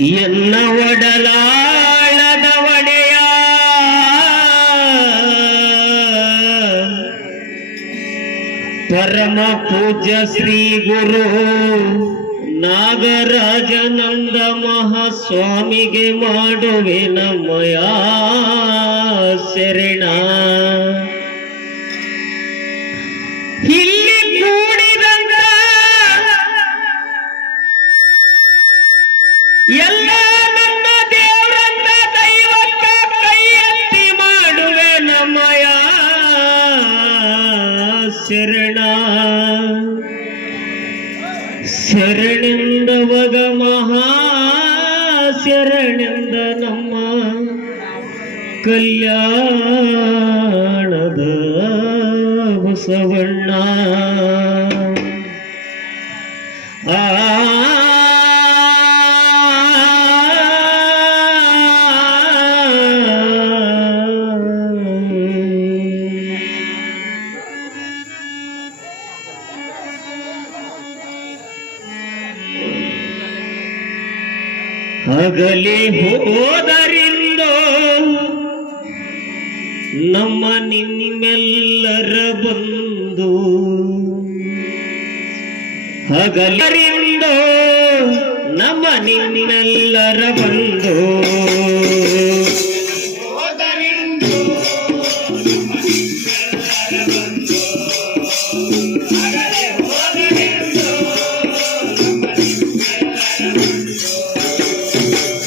ಎನ್ನ ಒಡಲಾಳದ ಒಡೆಯ. ಪರಮ ಪೂಜ್ಯ ಶ್ರೀ ಗುರು ನಾಗರಾಜನಂದ ಮಹಾಸ್ವಾಮಿಗೆ ಮಾಡುವೆ ನಮ್ಮಯ ಶರಣ. ಬಸವಣ್ಣ ನಮ್ಮ ನಿಮ್ಮೆಲ್ಲರ ಬಂದು ಹಗಲರಿಂದ ನಮ್ಮ ನಿಮ್ಮೆಲ್ಲರ ಬಂದು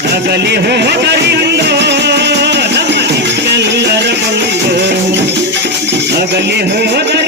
ಹಗಲಿ ಹೋದರಿಂದೋ ಹಗಲಿ ಹೋದರಿಂದೋ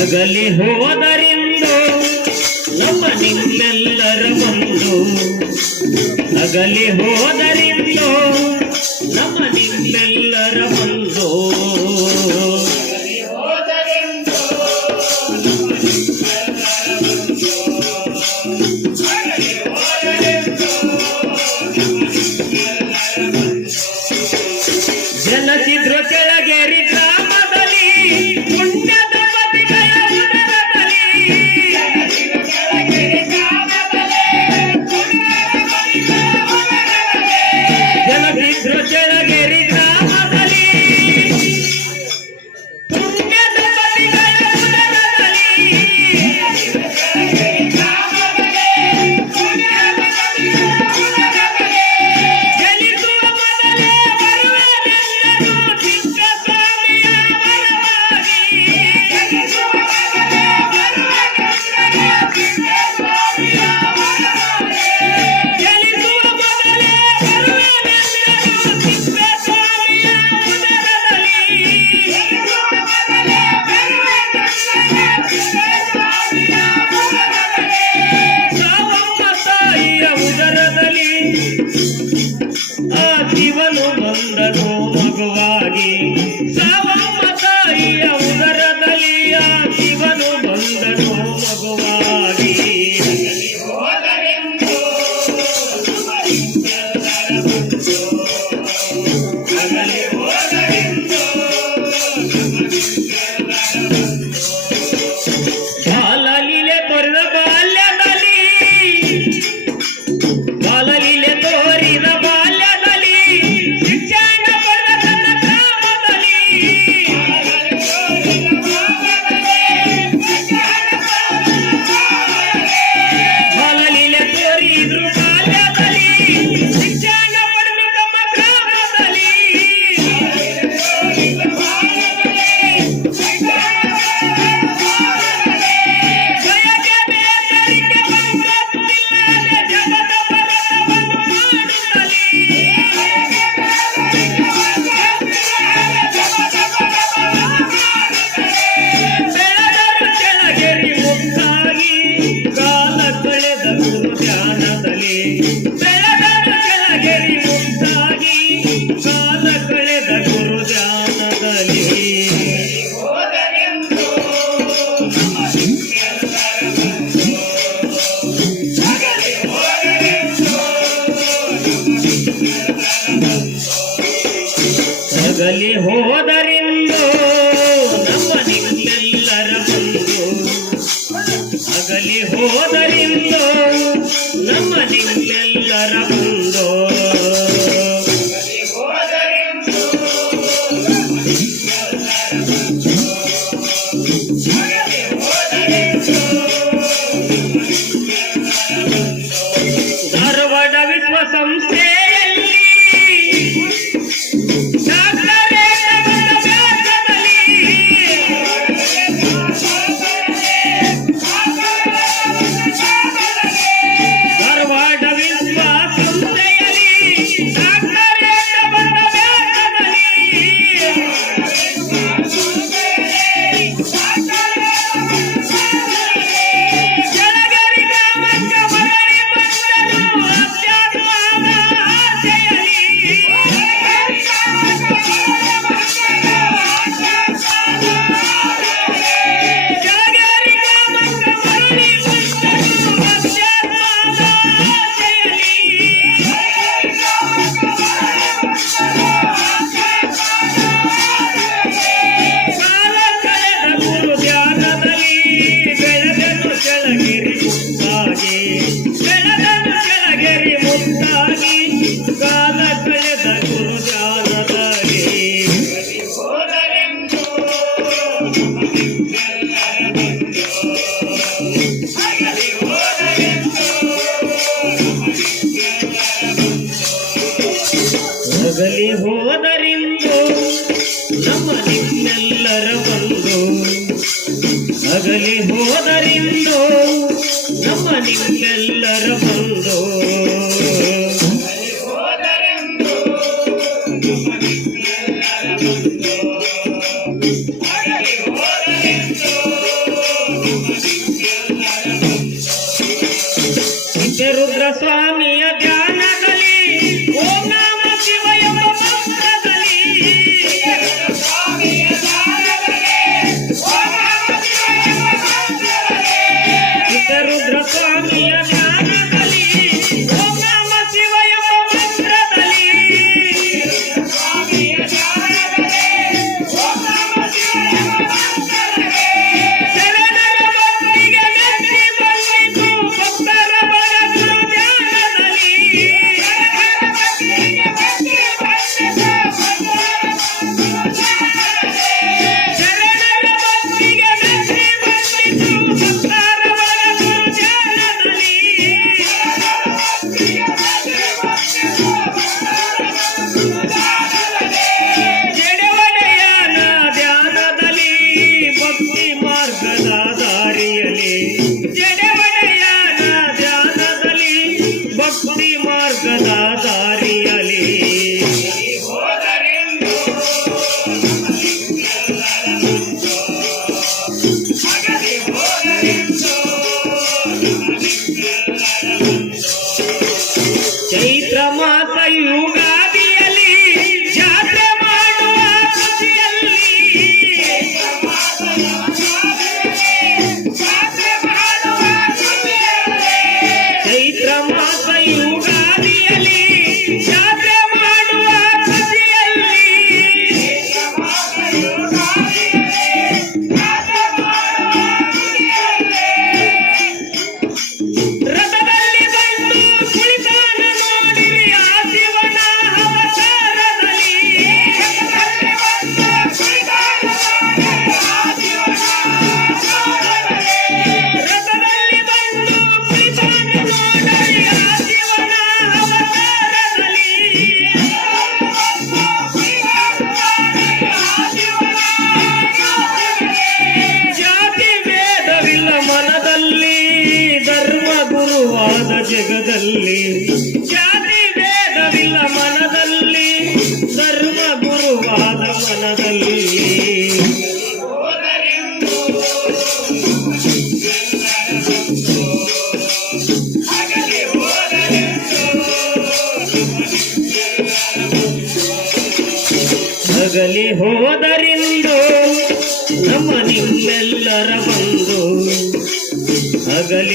ಅಗಲಿ ಹೋದರಿಂದ ನಮ್ಮ ನಿಮ್ಮೆಲ್ಲರ ಬಂದು ಅಗಲಿ ಹೋದರಿಂದ ನಮ್ಮ ನಿಮ್ಮೆಲ್ಲರ ಬಂದು ಜನಸಿದ್ರು ಕೆಳಗೇರಿ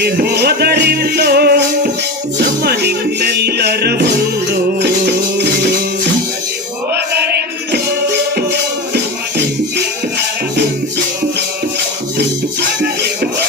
ಅಗಲಿ ಹೋದರಿಂದು ನಮ್ಮ ನಿಮ್ಮೆಲ್ಲರ ಬಂದು ನಾಡಿನೊಳ್ಳ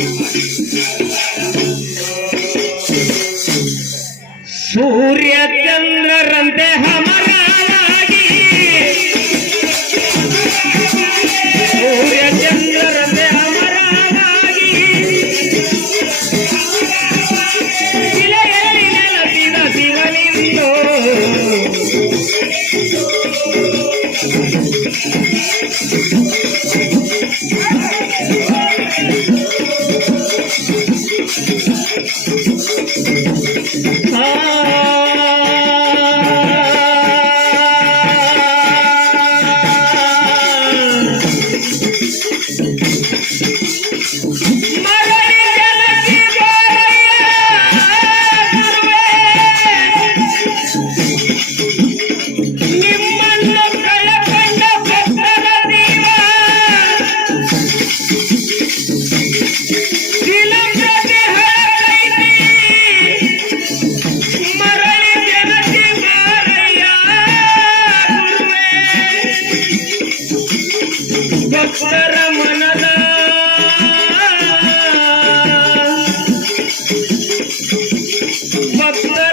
なるほど。मतलब